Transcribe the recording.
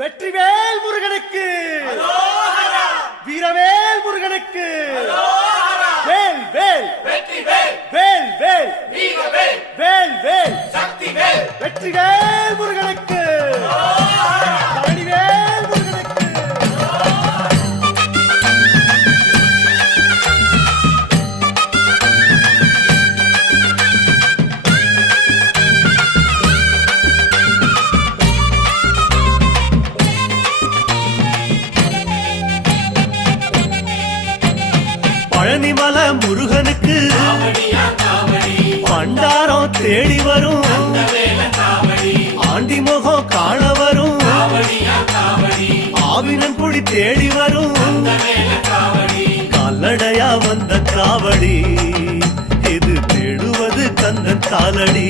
வெற்றிவேல் முருகனுக்கு, வீரவேல் முருகனுக்கு, வேல் வேல் வேல் வேல் வேல் வேல் வெற்றிவேல் முருகனுக்கு, பழனிவேல் முருகனுக்கு. பழனிமல முருகனுக்கு பண்டாரம் தேடி வரும், ஆண்டி முகம் காண வரும், ஆவினன் குடி தேடி வரும், கால்நடையா வந்த காவடி இது தேடுவது கந்தன் காலடி.